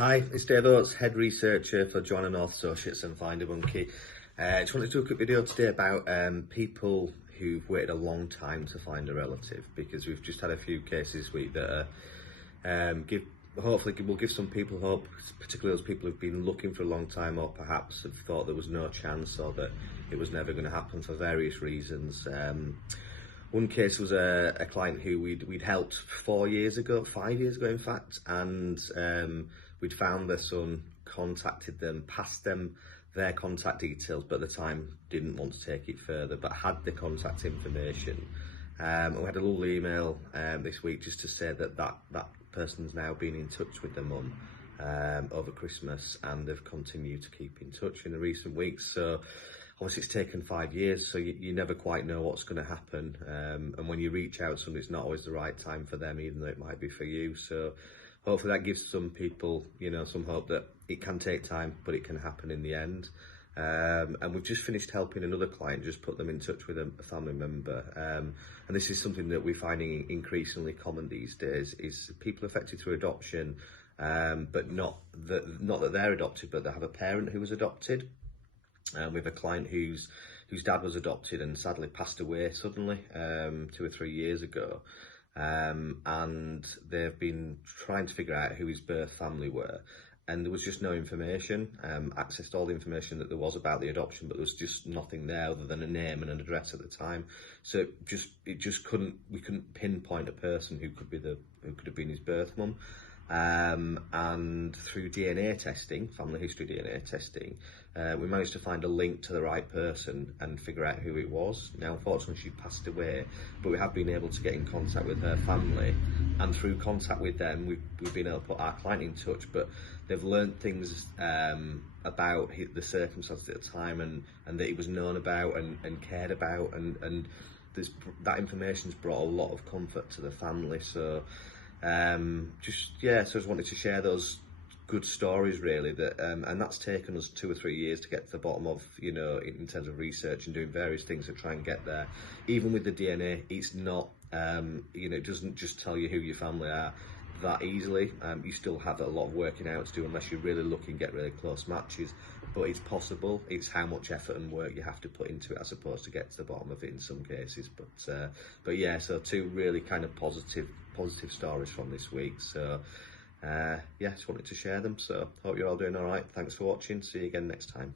Hi, it's David Oates, Head Researcher for Joanna North Associates and FinderMonkey. Just wanted to do a quick video today about people who've waited a long time to find a relative, because we've just had a few cases this week that hopefully will give some people hope, particularly those people who've been looking for a long time or perhaps have thought there was no chance or that it was never going to happen for various reasons. One case was a client who we'd helped 5 years ago in fact, and we'd found their son, contacted them, passed them their contact details, but at the time didn't want to take it further, but had the contact information. We had a little email this week just to say that person's now been in touch with their mum over Christmas, and they've continued to keep in touch in the recent weeks. So obviously it's taken 5 years, so you never quite know what's going to happen, and when you reach out to someone, it's not always the right time for them, even though it might be for you. So hopefully that gives some people, some hope that it can take time, but it can happen in the end. And we've just finished helping another client, just put them in touch with a family member. And this is something that we're finding increasingly common these days, is people affected through adoption, but not that they're adopted, but they have a parent who was adopted. We have a client whose dad was adopted and sadly passed away suddenly 2 or 3 years ago. And they've been trying to figure out who his birth family were, and there was just no information. Accessed all the information that there was about the adoption, but there was just nothing there other than a name and an address at the time. So we couldn't pinpoint a person who could have been his birth mum. And through DNA testing, family history DNA testing, we managed to find a link to the right person and figure out who it was. Now, unfortunately, she passed away, but we have been able to get in contact with her family, and through contact with them, we've been able to put our client in touch, but they've learned things about the circumstances at the time, and that he was known about and cared about, and that information's brought a lot of comfort to the family. So so I just wanted to share those good stories, really, that and that's taken us 2 or 3 years to get to the bottom of, in terms of research and doing various things to try and get there. Even with the DNA, it's not it doesn't just tell you who your family are that easily. You still have a lot of working out to do unless you're really looking, get really close matches, but it's possible. It's how much effort and work you have to put into it, I suppose, to get to the bottom of it in some cases. But yeah, so 2 really kind of positive stories from this week. So just wanted to share them. So hope you're all doing all right. Thanks for watching. See you again next time.